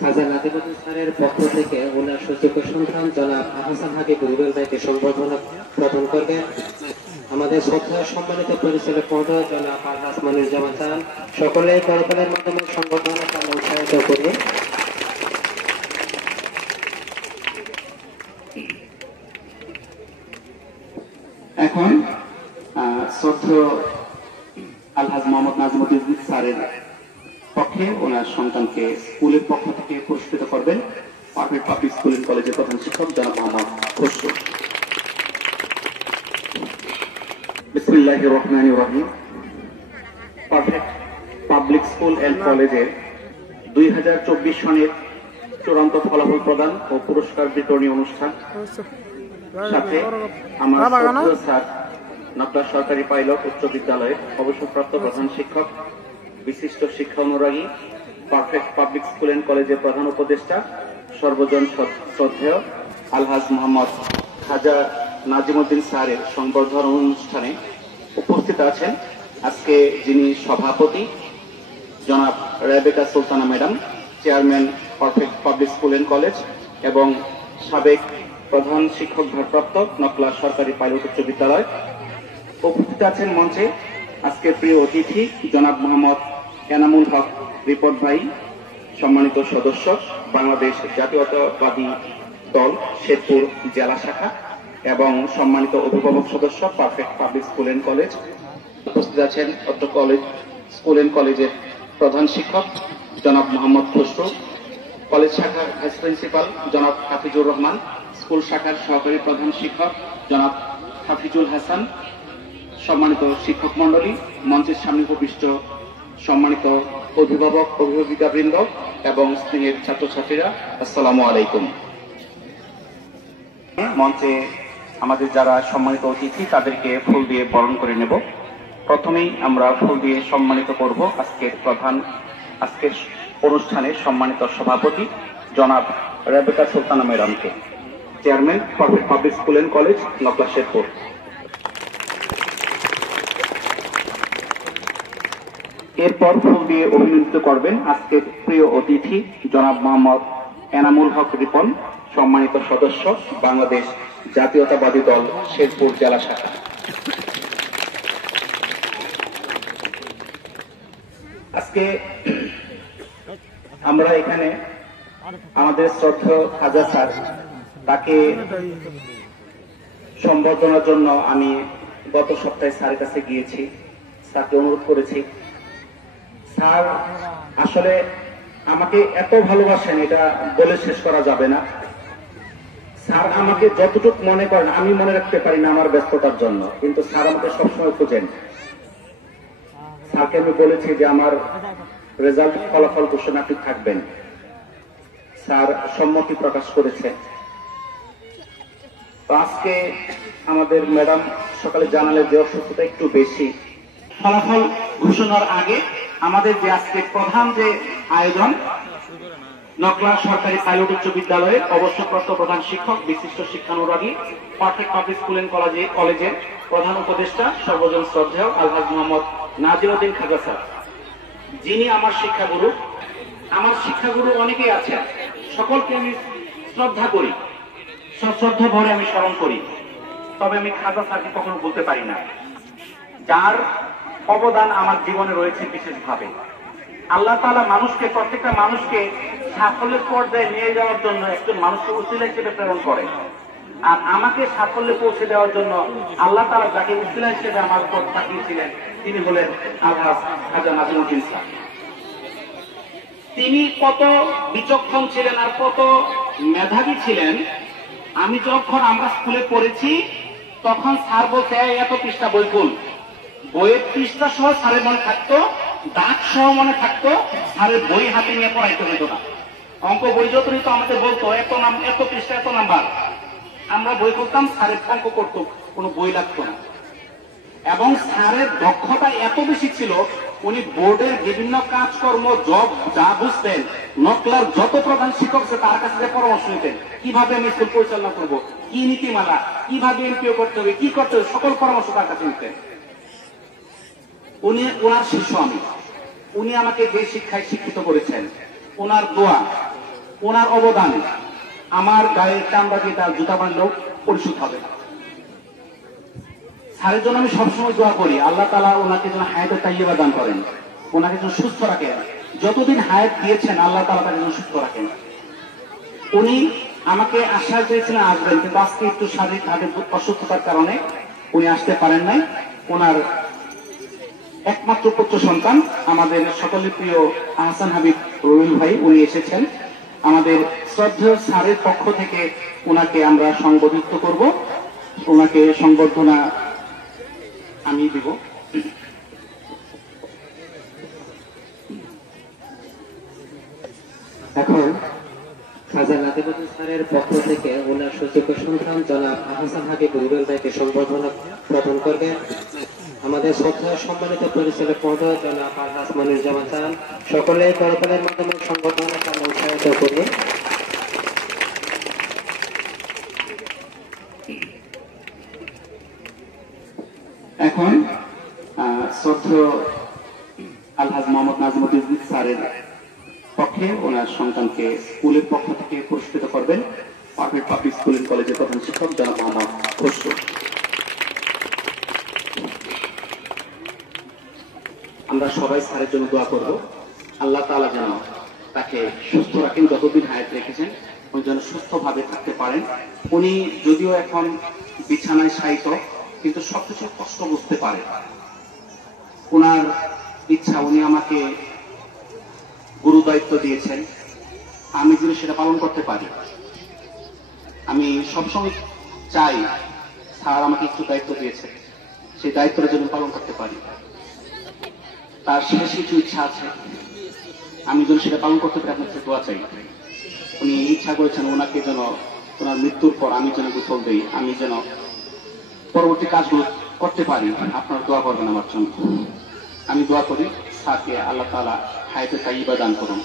খাজা নাজিমুদ্দিন স্যারের পক্ষ থেকে ওনার সুযোগ্য সন্তান জনাব আহসান হাবিব রুবেল ভাইকে সংবর্ধনা প্রদান করবে আমাদের শ্রদ্ধা সম্মানিত পরিচালক মহোদয় জনাব আলহাজ মনিরুজ্জামান চান। সকলে করতালের মাধ্যমে সংবর্ধনা আমরা উৎসাহিত করি। এখন শ্রদ্ধেয় আলহাজ মোহাম্মদ নাজিমুদ্দিন স্যারের পক্ষে ওনার সন্তানকে স্কুলের পক্ষ থেকে পুরস্কৃত করবেন পারফেক্ট পাবলিক স্কুল এন্ড কলেজের প্রধান শিক্ষক জনাব মোহাম্মদ খসরু। বিসমিল্লাহির রহমানির রহিম। পারফেক্ট পাবলিক স্কুল এন্ড কলেজের 2024 সনের চূড়ান্ত ফলাফল প্রদান ও পুরস্কার বিতরণী অনুষ্ঠান সাথে আমার স্যার নকলা সরকারি পাইলট উচ্চ বিদ্যালয়ের অবসরপ্রাপ্ত প্রধান শিক্ষক বিশিষ্ট শিক্ষা অনুরাগী পারফেক্ট পাবলিক স্কুল এন্ড কলেজের প্রধান উপদেষ্টা সর্বজন শ্রদ্ধেয় আলহাজ মোহাম্মদ খাজা নাজিমুদ্দিন স্যারের সংবর্ধনা অনুষ্ঠানে উপস্থিত আছেন আজকে যিনি সভাপতি জনাব Rebeka Sultana madam, chairman perfect public school and college এবং সাবেক প্রধান শিক্ষক ভারপ্রাপ্ত নকলা সরকারি পাইলট উচ্চ বিদ্যালয়। উপস্থিত আছেন মঞ্চে আজকের প্রিয় অতিথি জনাব মোহাম্মদ এনামুল হক রিপোর্ট ভাই, সম্মানিত সদস্য বাংলাদেশ জাতীয়তাবাদী দল শেরপুর জেলা শাখা এবং সম্মানিত অভিভাবক সদস্য perfect public school and college. উপস্থিত আছেন অত্র কলেজ স্কুল এন্ড কলেজের প্রধান শিক্ষক জনাব মোহাম্মদ খসরু, কলেজ শাখার ভাইস প্রিন্সিপাল জনাব হাফিজুর রহমান, স্কুল শাখার সহকারী প্রধান শিক্ষক জনাব হাফিজুল হাসান, সম্মানিত শিক্ষক মন্ডলী, মঞ্চের সামনে উপবিষ্ট সম্মানিত অভিভাবক অভিভাবিকাবৃন্দ এবং স্নেহের ছাত্রছাত্রীরা, আসসালামু আলাইকুম। মঞ্চে আমাদের যারা সম্মানিত অতিথি তাদেরকে ফুল দিয়ে বরণ করে নেব। প্রথমেই আমরা ফুল দিয়ে সম্মানিত করব আজকের অনুষ্ঠানের সম্মানিত সভাপতি জনাব রেবেকা সুলতানা ম্যাডামকে, chairman perfect public school and college Nakla Sherpur. এরপর ফুল দিয়ে অভিনন্দিত করবেন আজকের প্রিয় অতিথি জনাব মোহাম্মদ এনামুল হক রিপন, সম্মানিত সদস্য বাংলাদেশ জাতীয়তাবাদী দল শেরপুর জেলা শাখা। আজকে আমরা এখানে আমাদের শ্রদ্ধেয় খাজা স্যার তাকে সম্বর্ধনার জন্য আমি গত সপ্তাহে স্যারের কাছে গিয়েছি, স্যারকে অনুরোধ করেছি। স্যার আসলে আমাকে এত ভালোবাসেন এটা বলে শেষ করা যাবে না। স্যার আমাকে যতটুকু মনে করেন আমি মনে রাখতে পারি না আমার ব্যস্ততার জন্য, কিন্তু স্যার আমাকে সবসময় খোঁজেন। স্যারকে আমি বলেছি যে আমার রেজাল্ট ফলাফল ঘোষণা আপনি থাকবেন, স্যার সম্মতি প্রকাশ করেছে। তো আজকে আমাদের ম্যাডাম সকালে জানালে যে অসুস্থতা একটু বেশি, ফলাফল ঘোষণার আগে আমাদের যে আজকে প্রধান যে আয়োজন নকলা সরকারি পাইলট উচ্চ বিদ্যালয়ের অবসরপ্রাপ্ত প্রধান শিক্ষক বিশিষ্ট শিক্ষানুরাগী পারফেক্ট পাবলিক স্কুল এন্ড কলেজের প্রধান উপদেষ্টা সর্বজন শ্রদ্ধেয় আলহাজ মোহাম্মদ নাজিমুদ্দিন খাজা স্যার, যিনি আমার শিক্ষাগুরু। আমার শিক্ষাগুরু অনেকেই আছেন, সকলকে আমি শ্রদ্ধা করি, শ্রদ্ধা ভরে আমি স্মরণ করি, তবে আমি খাজা স্যারকে কখনো বলতে পারি না, যার অবদান আমার জীবনে রয়েছে বিশেষভাবে। আল্লাহ তাআলা মানুষকে, প্রত্যেকটা মানুষকে সাফল্যের পর্যায়ে নিয়ে যাওয়ার জন্য একজন মানুষকে উসিলা হিসেবে প্রেরণ করে, আর আমাকে সাফল্যে পৌঁছে দেওয়ার জন্য আল্লাহ তাআলা যাকে উসিলা হিসেবে আমার উপর পাঠিয়েছিলেন তিনি হলেন আলহাজ খাজা নাজিমুদ্দিন স্যার। তিনি কত বিচক্ষণ ছিলেন আর কত মেধাবী ছিলেন। আমি যখন আমরা স্কুলে পড়েছি তখন স্যার বলতে এত পৃষ্ঠা বই খুল, বইয়ের পৃষ্ঠা সহ স্যারের মনে থাকতো, দাগ সহ মনে থাকতো, স্যারের বই হাতে নিয়ে পড়াইতে হতো না। অঙ্ক বই যত নিত আমাদের বলতো এত পৃষ্ঠা এত নাম্বার, আমরা বই করতাম, স্যারের অঙ্ক করতো, কোনো বই লাগতো না। এবং স্যারের দক্ষতা এত বেশি ছিল, উনি বোর্ডের বিভিন্ন কাজকর্ম জব যা বুঝতেন, নকলার যত প্রধান শিক্ষক আছে তার কাছে পরামর্শ নিতেন, কিভাবে আমি স্কুল পরিচালনা করবো, কি নীতিমালা, কিভাবে এমপিও করতে হবে, কি করতে হবে, সকল পরামর্শ তার কাছে নিতেন। ওনার শিষ্য আমি, উনি আমাকে যে শিক্ষায় শিক্ষিত করেছেন, ওনার দোয়া, ওনার অবদান আমার গায়ের চামড়া দিয়ে তার জুতা বানলেও পরিশোধ হবে না। স্যারের জন্য আমি সবসময় দোয়া করি, আল্লাহ তাআলা ওনাকে যেন হায়াতে তাইয়্যিবা দান করেন, ওনাকে যেন সুস্থ রাখেন। যতদিন হায়াত দিয়েছেন আল্লাহ তাআলা তাকে যেন সুস্থ রাখেন। উনি আমাকে আশ্বাস দিয়েছিলেন আসবেন, কিন্তু আজকে একটু শারীরিকভাবে অসুস্থতার কারণে উনি আসতে পারেন নাই। ওনার একমাত্র পুত্র সন্তান আমাদের সকলের প্রিয় আহসান হাবিব রবিউল ভাই, উনি এসেছেন। আমাদের শ্রদ্ধেয় স্যারের পক্ষ থেকে ওনাকে আমরা সংবর্ধিত করব। ওনাকে সংবর্ধনা আমি দিব। এখন খাজা নাদিমুদ্দিন স্যারের পক্ষ থেকে ওনার সুযোগ্য সন্তান জনাব আহসান হাবিব রুবেল ভাইকে সংবর্ধনা প্রদান করবেন আমাদের শ্রদ্ধা সম্মানিত পরিচালক মহোদয় জনাব আলহাজ মনিরুজ্জামান চান। সকলে করতালের মাধ্যমে সংবর্ধনা আমরা উৎসাহিত করি। এখন শ্রদ্ধেয় আলহাজ মোহাম্মদ নাজিমুদ্দিন স্যারের পক্ষে ওনার সন্তানকে স্কুলের পক্ষ থেকে পুরস্কৃত করবেন পারফেক্ট পাবলিক স্কুল এন্ড কলেজের প্রধান শিক্ষক জনাব মোহাম্মদ খসরু। আমরা সবাই স্যারের জন্য দোয়া করব, আল্লাহ তাআলা যেন তাকে সুস্থ রাখেন, যতদিন হায়াত রেখেছেন উনি যেন সুস্থভাবে থাকতে পারেন। উনি যদিও এখন বিছানায় শায়িত, কিন্তু সবকিছু কষ্ট বুঝতে পারে। ওনার ইচ্ছা, উনি আমাকে গুরু দায়িত্ব দিয়েছেন, আমি যেন সেটা পালন করতে পারি। আমি সবসময় চাই স্যার আমাকে একটু দায়িত্ব দিয়েছে, সেই দায়িত্বটা যেন পালন করতে পারি। তার শেষ কিছু ইচ্ছা আছে, আমি যেন সেটা পালন করতে পারি। আপনার কাছে দোয়া চাই। উনি ইচ্ছা করেছেন ওনাকে যেন ওনার মৃত্যুর পর আমি যেন গোসল দেই, আমি যেন পরবর্তী কাজগুলো করতে পারি। আপনারা দোয়া করবেন আমার জন্য। আমি দোয়া করি স্যারকে আল্লাহ তাআলা হায়াতে তাইয়্যিবা দান করুন।